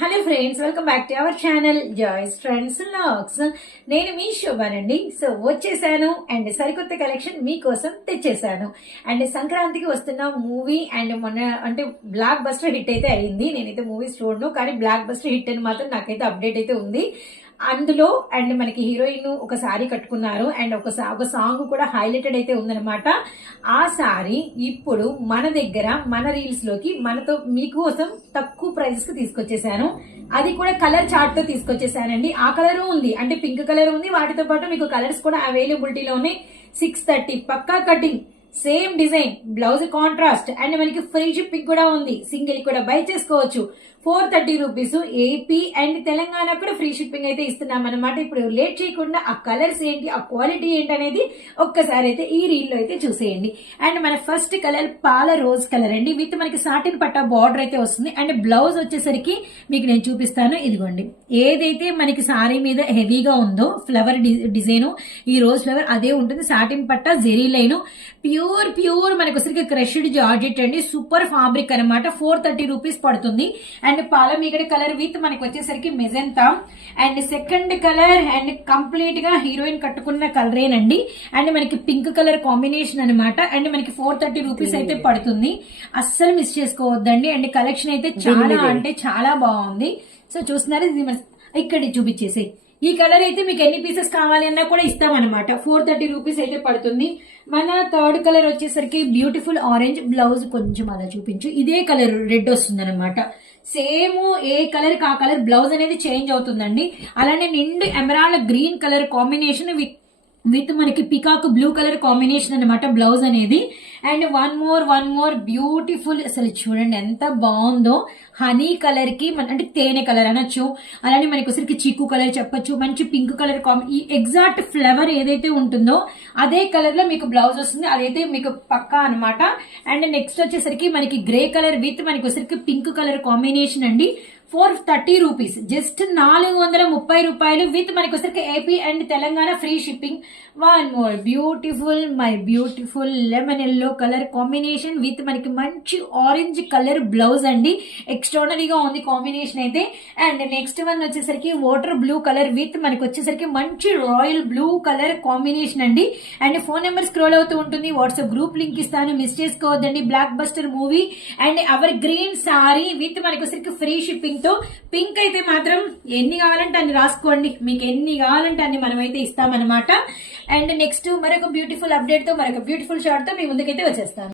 Hello friends, welcome back to our channel Joy's Friends Vlogs. నేను మీ శోభానండి. So వచ్చేసాను అండ్ సరికొత్త కలెక్షన్ మీకోసం తెచ్చేసాను. అండ్ సంక్రాంతికి వస్తున్న మూవీ అండ్ మొన్న అంటే బ్లాక్ బస్టర్ హిట్ అయితే అయింది. నేనైతే మూవీస్ చూడను, కానీ బ్లాక్ బస్టర్ హిట్ అని మాత్రం నాకైతే అప్డేట్ అయితే ఉంది. అందులో అండ్ మనకి హీరోయిన్ ఒక సారీ కట్టుకున్నారు అండ్ ఒక సాంగ్ కూడా హైలైటెడ్ అయితే ఉందన్నమాట. ఆ సారీ ఇప్పుడు మన దగ్గర మన రీల్స్ లోకి మనతో మీకోసం తక్కువ ప్రైజెస్ కి తీసుకొచ్చేసాను. అది కూడా కలర్ చార్ట్ తో తీసుకొచ్చేసానండి. ఆ కలర్ ఉంది, అంటే పింక్ కలర్ ఉంది. వాటితో పాటు మీకు కలర్స్ కూడా అవైలబిలిటీలో ఉన్నాయి. 630 పక్కా cutting, same design, blouse contrast and మనకి ఫ్రీ షిప్పింగ్ కూడా ఉంది. సింగిల్ కూడా బై చేసుకోవచ్చు. 430 రూపీస్. ఏపీ అండ్ తెలంగాణ కూడా ఫ్రీ షిప్పింగ్ అయితే ఇస్తున్నాం అనమాట. ఇప్పుడు లేట్ చేయకుండా ఆ కలర్స్ ఏంటి, ఆ క్వాలిటీ ఏంటి అనేది ఒక్కసారి అయితే ఈ రీల్ లో అయితే చూసేయండి. అండ్ మన ఫస్ట్ కలర్ పాల రోజ్ కలర్ అండి. విత్ మనకి సాటిన్ పట్టా బార్డర్ అయితే వస్తుంది. అండ్ బ్లౌజ్ వచ్చేసరికి మీకు నేను చూపిస్తాను. ఇదిగోండి, ఏదైతే మనకి సారీ మీద హెవీగా ఉందో ఫ్లవర్ డిజైన్, ఈ రోజ్ ఫ్లవర్ అదే ఉంటుంది. సాటిన్ పట్టా, జెరీ లైన్, ప్యూర్ మనకి వచ్చరికి క్రష్డ్ జార్జెట్ అండి. సూపర్ ఫ్యాబ్రిక్ అనమాట. 430 రూపీస్ పడుతుంది. అండ్ పాల మీగడ కలర్ విత్ మనకి వచ్చేసరికి magenta. And second colour and complete గా హీరోయిన్ కట్టుకున్న కలరేనండి. అండ్ మనకి పింక్ కలర్ కాంబినేషన్ అనమాట. అండ్ మనకి 430 రూపీస్ అయితే పడుతుంది. అస్సలు మిస్ చేసుకోవద్దండి. అండ్ కలెక్షన్ అయితే చాలా అంటే చాలా బాగుంది. సో చూస్తున్నారు, ఇది ఇక్కడ చూపించేసి ఈ కలర్ అయితే మీకు ఎన్ని పీసెస్ కావాలి అన్నా కూడా ఇస్తామన్నమాట. 430 రూపీస్ అయితే పడుతుంది. మన థర్డ్ కలర్ వచ్చేసరికి బ్యూటిఫుల్ ఆరెంజ్, బ్లౌజ్ కొంచెం అలా చూపించు. ఇదే కలర్ రెడ్ వస్తుంది అనమాట. సేమ్ ఏ కలర్ కా కలర్ బ్లౌజ్ అనేది చేంజ్ అవుతుందండి. అలానే నిండు emerald green colour combination with మనకి పికాక్ బ్లూ కలర్ కాంబినేషన్ అనమాట బ్లౌజ్ అనేది. అండ్ వన్ మోర్ బ్యూటిఫుల్, అసలు చూడండి ఎంత బాగుందో. హనీ కలర్ కి అంటే తేనె కలర్ అనొచ్చు, అలానే మనకి ఒకసారికి చిక్కు కలర్ చెప్పొచ్చు. మంచి పింక్ కలర్ ఈ ఎగ్జాక్ట్ ఫ్లవర్ ఏదైతే ఉంటుందో అదే కలర్ లో మీకు బ్లౌజ్ వస్తుంది. అదైతే మీకు పక్కా అనమాట. అండ్ నెక్స్ట్ వచ్చేసరికి మనకి గ్రే కలర్ విత్ మనకి వచ్చేసరికి పింక్ కలర్ కాంబినేషన్ అండి. 430 రూపీస్, జస్ట్ 430 రూపాయలు విత్ మనకి వచ్చరికి AP and Telangana free shipping. One more beautiful lemon yellow colour combination with మనకి మంచి ఆరెంజ్ కలర్ బ్లౌజ్ అండి. ఎక్స్ట్రాడనరీగా ఉంది కాంబినేషన్ అయితే. అండ్ నెక్స్ట్ వన్ వచ్చేసరికి వాటర్ బ్లూ కలర్ విత్ మనకి వచ్చేసరికి మంచి రాయల్ బ్లూ కలర్ కాంబినేషన్ అండి. అండ్ ఫోన్ నెంబర్ స్క్రోల్ అవుతూ ఉంటుంది. వాట్సాప్ గ్రూప్ లింక్ ఇస్తాను, మిస్ చేసుకోవద్దండి. Blockbuster movie and our green sari with మనకి వచ్చరికి ఫ్రీ షిప్పింగ్ తో. పింక్ అయితే మాత్రం ఎన్ని కావాలంటే అన్ని రాసుకోండి, మీకు ఎన్ని కావాలంటే అన్ని మనమైతే ఇస్తామన్నమాట. అండ్ నెక్స్ట్ మరొక బ్యూటిఫుల్ అప్డేట్ తో, మరొక బ్యూటిఫుల్ షార్ట్ తో మీ ముందుకైతే వచ్చేస్తాను.